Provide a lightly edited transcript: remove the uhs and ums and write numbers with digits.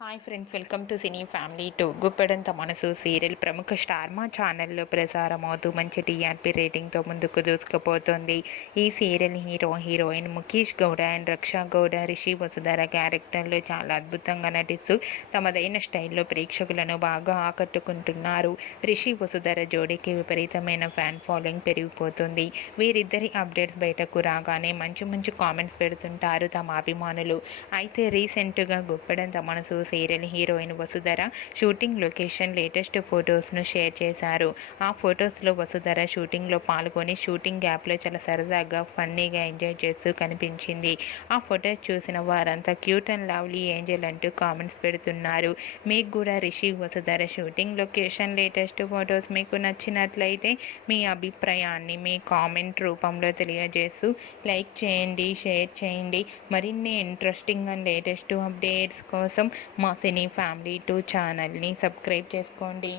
Hi friends, welcome to cine family two. Guppedantha Manasu serial ప్రముఖ star మా ఛానల్లో ప్రసారం అవుతూ మంచి టీఆర్పీ రేటింగ్తో ముందుకు దూసుకుపోతుంది. ఈ serial heroine Mukesh Gowda and Raksha Gowda, Rishi Vasudhara క్యారెక్టర్లు చాలా అద్భుతంగా నటిస్తూ తమదైన స్టైల్లో ప్రేక్షకులను బాగా ఆకట్టుకుంటున్నారు. రిషి వసుధర జోడీకి విపరీతమైన ఫ్యాన్ ఫాలోయింగ్ పెరిగిపోతుంది. వీరిద్దరి అప్డేట్స్ బయటకు రాగానే మంచి కామెంట్స్ పెడుతుంటారు తమ అభిమానులు. అయితే రీసెంట్గా Guppedantha Manasu serial heroine Vasudhara shooting location latest ఫొటోస్ను షేర్ చేశారు. ఆ ఫొటోస్లో వసుధర షూటింగ్లో పాల్గొని షూటింగ్ గ్యాప్లో చాలా సరదాగా ఫన్నీగా ఎంజాయ్ చేస్తూ కనిపించింది. ఆ ఫొటోస్ చూసిన వారంతా క్యూట్ అండ్ లవ్లీ ఏంజల్ అంటూ కామెంట్స్ పెడుతున్నారు. మీకు కూడా Rishi Vasudhara shooting location latest photos మీకు నచ్చినట్లయితే మీ అభిప్రాయాన్ని మీ కామెంట్ రూపంలో తెలియజేస్తూ లైక్ చేయండి, షేర్ చేయండి. మరిన్ని ఇంట్రెస్టింగ్ అండ్ లేటెస్ట్ అప్డేట్స్ కోసం మా సినీ ఫ్యామిలీ 2 ఛానల్ని సబ్స్క్రైబ్ చేసుకోండి.